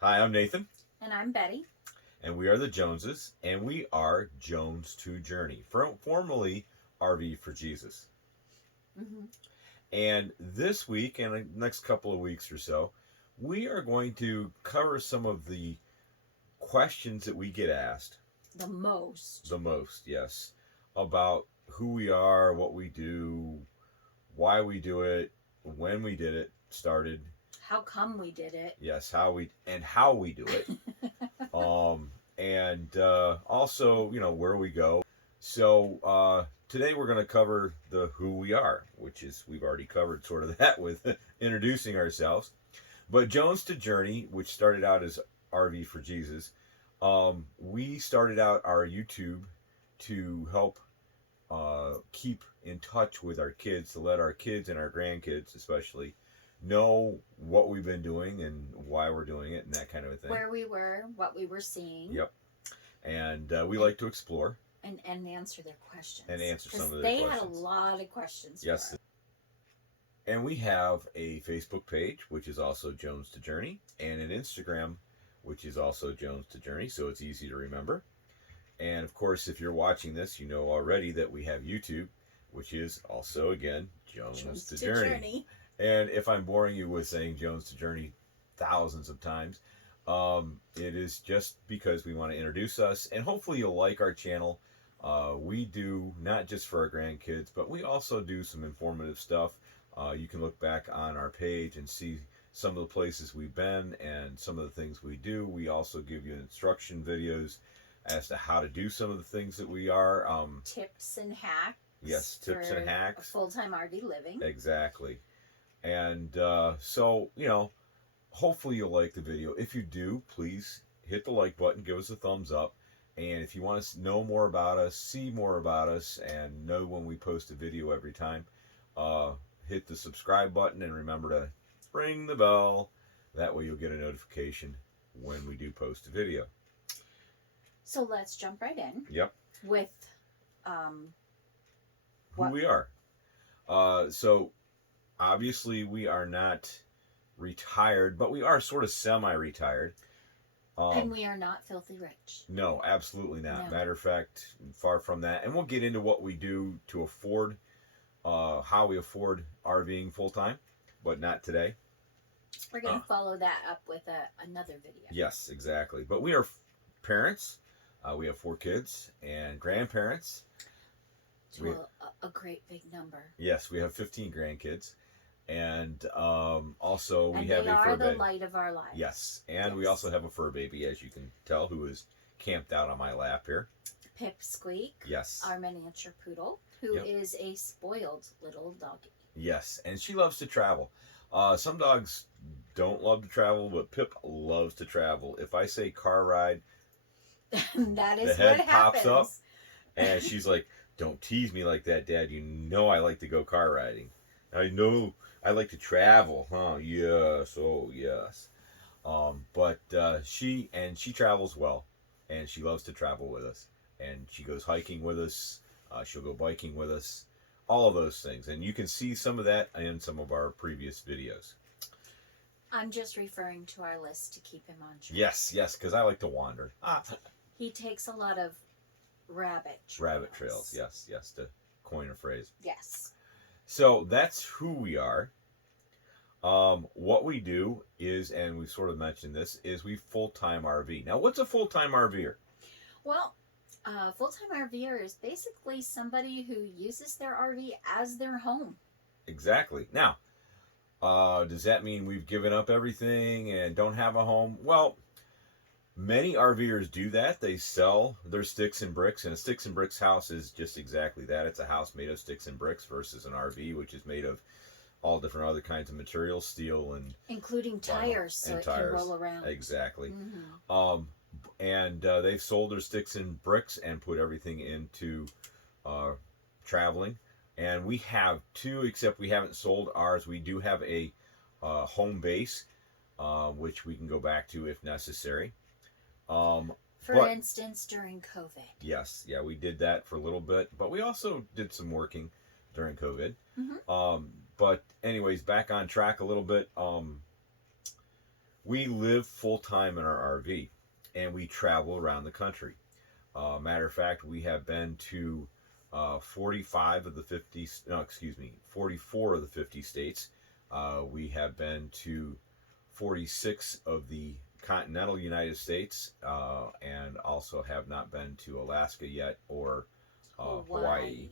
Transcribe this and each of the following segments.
Hi, I'm Nathan, And I'm Betty. and we are the Joneses, and we are Jones to Journey, formerly RV for Jesus. Mm-hmm. And this week and the next couple of weeks or so, we are going to cover some of the questions that we get asked The most. the most, yes, about who we are, what we do, why we do it, when we did it, started, How come we did it? yes, how we do it. And also, where we go. So today we're going to cover the who we are, which is we've already covered sort of that with introducing ourselves. But Jones to Journey, which started out as RV for Jesus, we started out our YouTube to help keep in touch with our kids, to let our kids and our grandkids, especially, know what we've been doing and why we're doing it and that kind of a thing. Where we were, what we were seeing. Yep. And we like to explore. And answer their questions. And answer some of their they questions. Had a lot of questions. Yes. And we have a Facebook page, which is also Jones to Journey, and an Instagram, which is also Jones to Journey, so it's easy to remember. And of course, if you're watching this, you know already that we have YouTube, which is also, again, Jones to Journey. And if I'm boring you with saying Jones to Journey thousands of times, it is just because we want to introduce us, and hopefully you'll like our channel. We do not just for our grandkids, but we also do some informative stuff. You can look back on our page and see some of the places we've been and some of the things we do. We also give you instruction videos as to how to do some of the things that we are. Tips and hacks. Yes, tips and hacks. Full-time RV living. Exactly. And so, hopefully you'll like the video. If you do, please hit the like button, give us a thumbs up. And if you want to know more about us, see more about us, and know when we post a video every time, hit the subscribe button and remember to ring the bell. That way you'll get a notification when we do post a video. So let's jump right in. Yep. With who we are. So obviously we are not retired, but we are sort of semi-retired. And we are not filthy rich. No, absolutely not. No. Matter of fact, far from that. And we'll get into what we do to afford, how we afford RVing full-time, but not today. We're going to follow that up with another video. Yes, exactly. But we are parents. We have 4 kids and grandparents. To a great big number. Yes, we have 15 grandkids. And also we and have a fur baby. They are the light of our lives. Yes, and we also have a fur baby, as you can tell, who is camped out on my lap here. Pipsqueak. Yes. Our miniature poodle, who is a spoiled little doggy. Yes, and she loves to travel. Some dogs don't love to travel, but Pip loves to travel. If I say car ride, that is the head what pops happens. up, and she's like, "Don't tease me like that, Dad. You know I like to go car riding. I know I like to travel, huh? Yes, oh yes." But she travels well, and she loves to travel with us, and she goes hiking with us. She'll go biking with us, all of those things, and you can see some of that in some of our previous videos. I'm just referring to our list to keep him on track. Yes, because I like to wander. He takes a lot of rabbit trails. Rabbit trails, yes, to coin a phrase. Yes. So that's who we are. What we do is, and we've sort of mentioned this, is we full-time RV. Now, what's a full-time RVer? Well, full-time RVer is basically somebody who uses their RV as their home. Exactly. Now, does that mean we've given up everything and don't have a home? Well, many RVers do that. They sell their sticks and bricks, and a sticks and bricks house is just exactly that. It's a house made of sticks and bricks versus an RV, which is made of all different other kinds of materials, steel and including tires, so it can roll around. Exactly. Mm-hmm. And they've sold their sticks and bricks and put everything into traveling. And we have too, except we haven't sold ours. We do have a home base, which we can go back to if necessary. For instance, during COVID. Yes, we did that for a little bit, but we also did some working during COVID. Mm-hmm. But anyways, back on track a little bit. We live full time in our RV, and we travel around the country. Matter of fact, we have been to 45 of the 50, no, excuse me, 44 of the 50 states. We have been to 46 of the continental United States, and also have not been to Alaska yet, or Hawaii.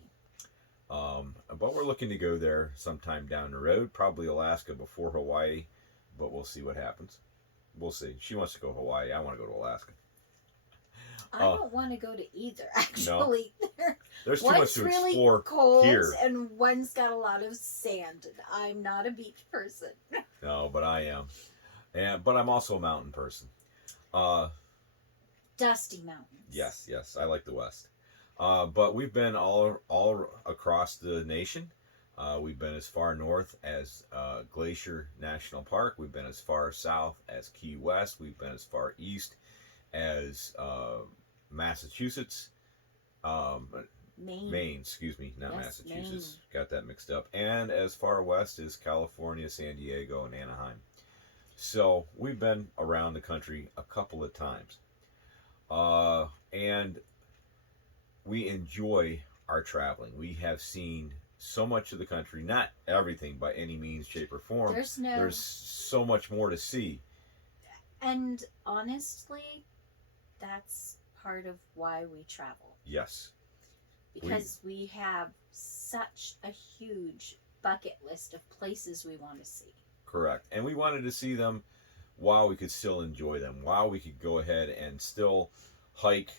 But we're looking to go there sometime down the road, probably Alaska before Hawaii, but we'll see what happens. We'll see. She wants to go to Hawaii. I want to go to Alaska. I don't want to go to either, actually. No. There's too much One's to really explore cold, here. and one's got a lot of sand. I'm not a beach person. No, but I am. But I'm also a mountain person. Dusty mountains. Yes. I like the West. But we've been all across the nation. We've been as far north as Glacier National Park. We've been as far south as Key West. We've been as far east as Massachusetts. Maine, excuse me, not Yes, Massachusetts. Maine. Got that mixed up. And as far west as California, San Diego, and Anaheim. So we've been around the country a couple of times. And we enjoy our traveling. We have seen so much of the country, not everything by any means, shape, or form. There's so much more to see. And honestly, that's part of why we travel. Yes. Because we have such a huge bucket list of places we want to see. Correct. And we wanted to see them while we could still enjoy them, while we could go ahead and still hike,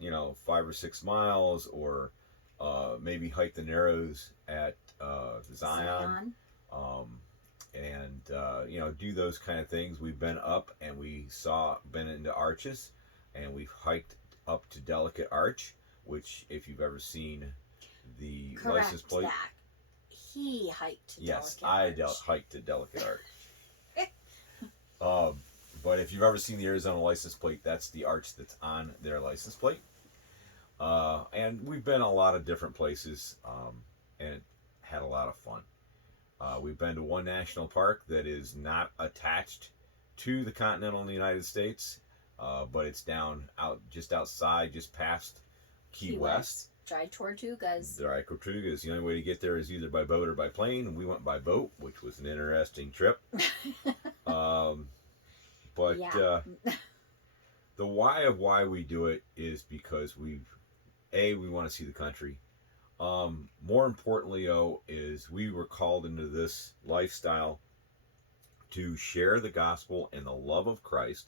5 or 6 miles, or maybe hike the Narrows at Zion. And do those kind of things. We've been up and been into Arches, and we've hiked up to Delicate Arch, which, if you've ever seen the license plate. That. He hiked to Yes, Delicate Arch. hiked to Delicate Arch. But if you've ever seen the Arizona license plate, that's the arch that's on their license plate. And we've been a lot of different places, and had a lot of fun. We've been to one national park that is not attached to the continental United States, but it's just outside, just past Key West. Dry Tortugas. Dry Tortugas. The only way to get there is either by boat or by plane. And we went by boat, which was an interesting trip. But yeah. The why we do it is because we want to see the country. More importantly, is we were called into this lifestyle to share the gospel and the love of Christ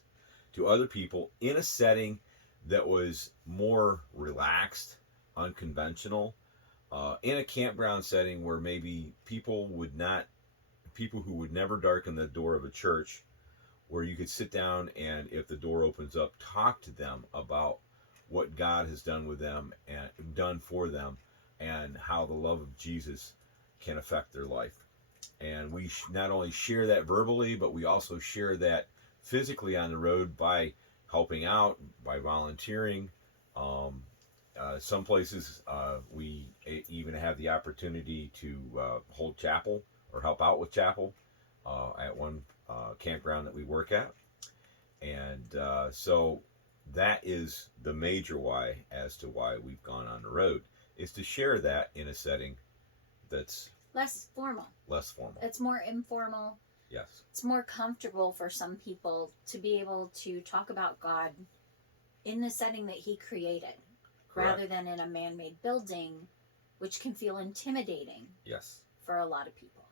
to other people in a setting that was more relaxed, unconventional, in a campground setting where maybe people who would never darken the door of a church, where you could sit down and, if the door opens up, talk to them about what God has done with them and done for them, and how the love of Jesus can affect their life. And we not only share that verbally, but we also share that physically on the road by helping out, by volunteering. Some places we even have the opportunity to hold chapel or help out with chapel at one campground that we work at. And so that is the major why as to why we've gone on the road, is to share that in a setting that's less formal. It's more informal. Yes. It's more comfortable for some people to be able to talk about God in the setting that He created. Correct. Rather than in a man-made building, which can feel intimidating. Yes. For a lot of people.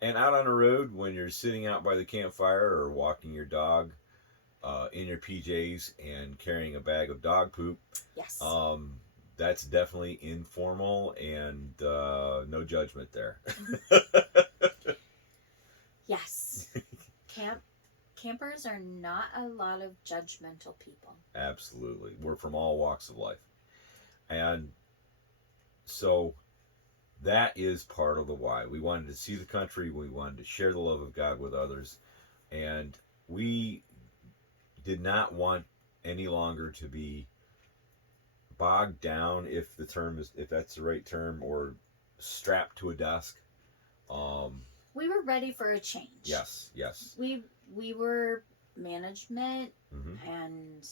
And out on the road, when you're sitting out by the campfire or walking your dog in your PJs and carrying a bag of dog poop. Yes. That's definitely informal and no judgment there. Yes. Campers are not a lot of judgmental people. Absolutely. We're from all walks of life. And so that is part of the why. We wanted to see the country. We wanted to share the love of God with others. And we did not want any longer to be bogged down, if that's the right term, or strapped to a desk. We were ready for a change. Yes. We we were management Mm-hmm. and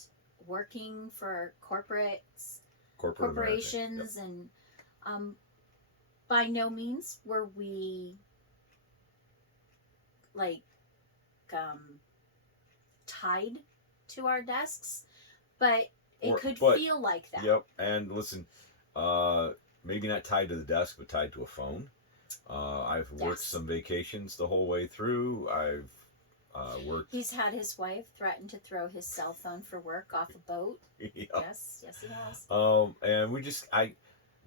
working for corporates, Corporate America. corporations, and by no means were we like tied to our desks, but it could feel like that. Yep. And listen, maybe not tied to the desk, but tied to a phone. I've worked some vacations the whole way through. I've worked. He's had his wife threaten to throw his cell phone for work off a boat. Yeah. Yes, he has. And I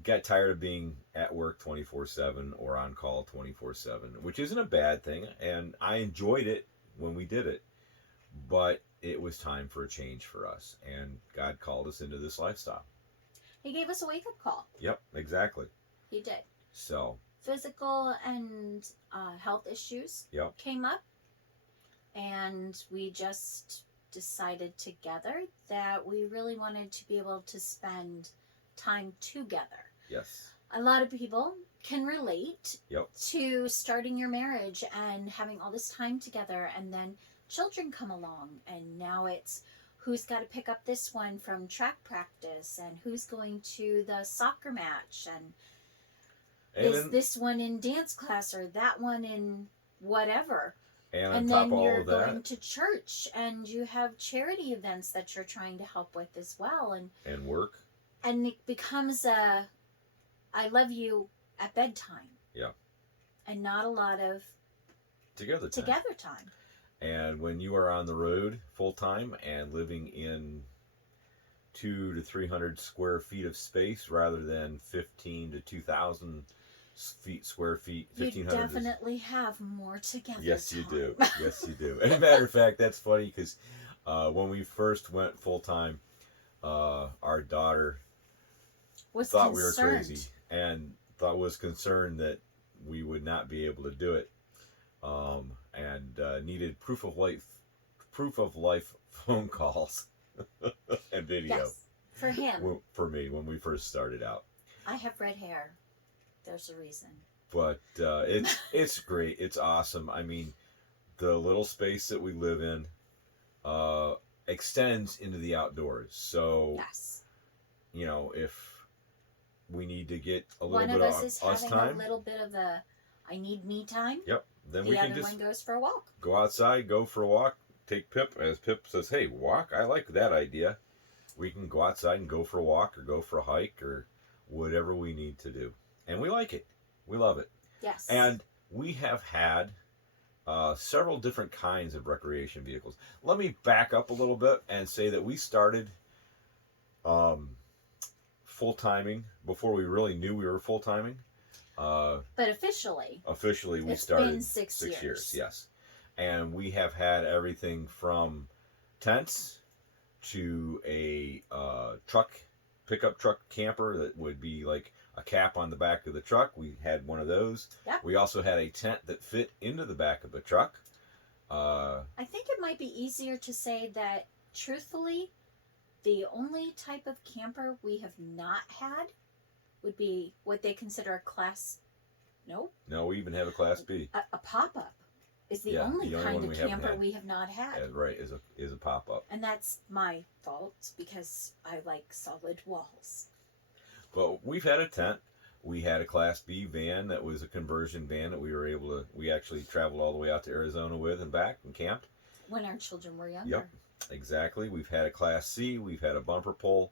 got tired of being at work 24/7 or on call 24/7, which isn't a bad thing, and I enjoyed it when we did it, but it was time for a change for us, and God called us into this lifestyle. He gave us a wake-up call. Yep, exactly. He did. So physical and health issues came up, and we just decided together that we really wanted to be able to spend time together. Yes. A lot of people can relate Yep. to starting your marriage and having all this time together, and then children come along, and now it's who's got to pick up this one from track practice, and who's going to the soccer match, and is this one in dance class or that one in whatever. And then you're going to church, and you have charity events that you're trying to help with as well, and work. And it becomes a I love you at bedtime. Yeah. And not a lot of together time. And when you are on the road full time and living in 200 to 300 square feet of space rather than 15 to 2,000 square feet, 1,500. You definitely have more together. Yes, time. You do. Yes, you do. And as a matter of fact, that's funny because when we first went full time, our daughter thought we were crazy and was concerned that we would not be able to do it, and needed proof of life phone calls and video. Yes, for him. For me, when we first started out. I have red hair. There's a reason. But it's great. It's awesome. I mean, the little space that we live in extends into the outdoors. So, yes. You know, if we need to get a little one bit of us is us having time, a little bit of I need me time. Yep. Then the other one goes for a walk. Go outside, go for a walk. Take Pip, as Pip says, hey, walk. I like that idea. We can go outside and go for a walk or go for a hike or whatever we need to do. And we like it. We love it. Yes. And we have had several different kinds of recreation vehicles. Let me back up a little bit and say that we started full-timing before we really knew we were full-timing. But officially we started been 6 years. Yes. And we have had everything from tents to a pickup truck camper that would be like a cap on the back of the truck. We had one of those. Yep. We also had a tent that fit into the back of the truck. I think it might be easier to say that, truthfully, the only type of camper we have not had would be what they consider a class... No, we even have a Class B. A pop-up is the only kind of camper we have not had. Right, is a pop-up. And that's my fault because I like solid walls. But we've had a tent. We had a Class B van that was a conversion van that we actually traveled all the way out to Arizona with and back and camped. When our children were younger. Yep, exactly. We've had a Class C. We've had a bumper pull.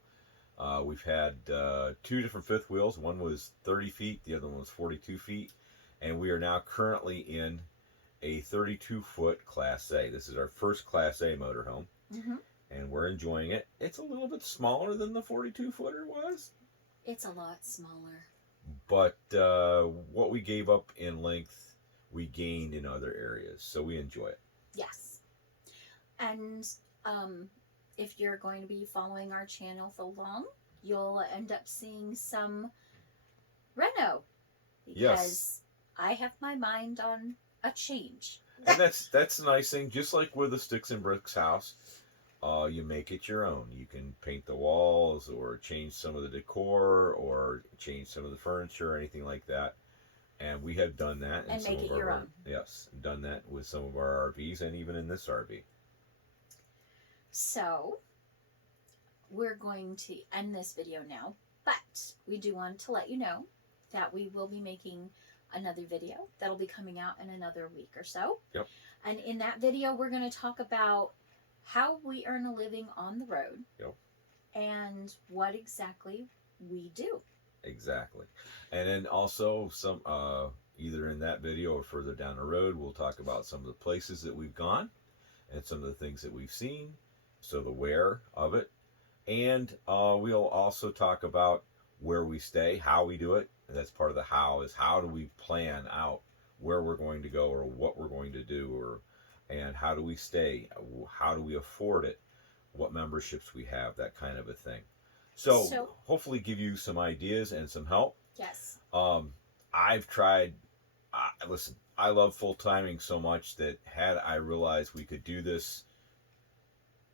We've had 2 different fifth wheels. One was 30 feet. The other one was 42 feet. And we are now currently in a 32-foot Class A. This is our first Class A motorhome. Mm-hmm. And we're enjoying it. It's a little bit smaller than the 42-footer was. It's a lot smaller. But what we gave up in length, we gained in other areas. So we enjoy it. Yes. And if you're going to be following our channel for long, you'll end up seeing some reno. Because I have my mind on a change. And that's a nice thing. Just like with the Sticks and Bricks house, you make it your own. You can paint the walls or change some of the decor or change some of the furniture or anything like that. And we have done that in And some make of it your our own. yes, done that with some of our RVs and even in this RV. So we're going to end this video now, but we do want to let you know that we will be making another video that'll be coming out in another week or so. Yep. And in that video, we're going to talk about how we earn a living on the road. Yep. And what exactly we do. Exactly. And then also some either in that video or further down the road, we'll talk about some of the places that we've gone and some of the things that we've seen, so the where of it. And we'll also talk about where we stay, how we do it. And that's part of the how, is how do we plan out where we're going to go or what we're going to do, and how do we stay, how do we afford it, what memberships we have, that kind of a thing. So hopefully give you some ideas and some help. Yes. I've tried, listen, I love full-timing so much that had I realized we could do this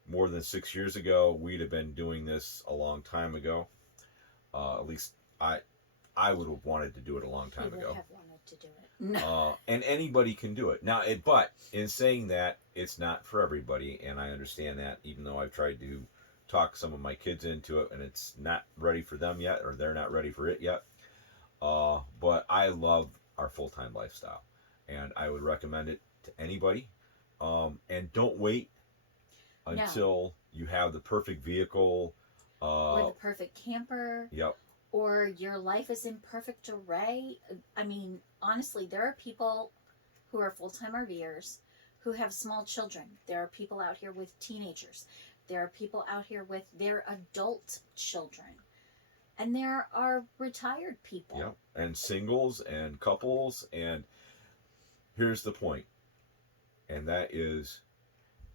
more than 6 years ago, we'd have been doing this a long time ago. At least I would have wanted to do it a long time ago. Have wanted to do it. No. And anybody can do it. Now, but in saying that, it's not for everybody, and I understand that, even though I've tried to talk some of my kids into it, and it's not ready for them yet, or they're not ready for it yet. But I love our full-time lifestyle, and I would recommend it to anybody. And don't wait until you have the perfect vehicle. Or the perfect camper. Yep. Or your life is in perfect array. I mean, honestly, there are people who are full-time RVers who have small children. There are people out here with teenagers. There are people out here with their adult children. And there are retired people. Yep. And singles and couples. And here's the point. And that is,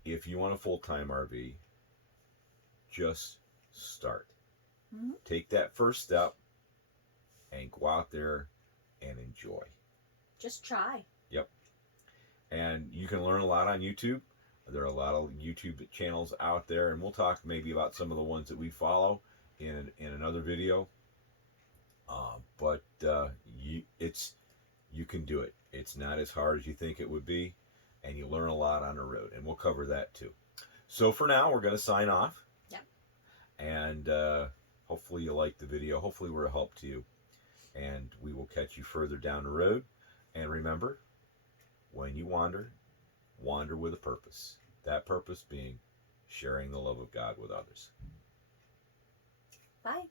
if you want a full-time RV, just start. Mm-hmm. Take that first step and go out there and enjoy. Just try. Yep. And you can learn a lot on YouTube. There are a lot of YouTube channels out there, and we'll talk maybe about some of the ones that we follow in another video. But you can do it. It's not as hard as you think it would be, and you learn a lot on the road, and we'll cover that too. So for now, we're going to sign off. Yep. And hopefully you liked the video. Hopefully we're a help to you. And we will catch you further down the road. And remember, when you wander with a purpose. That purpose being sharing the love of God with others. Bye.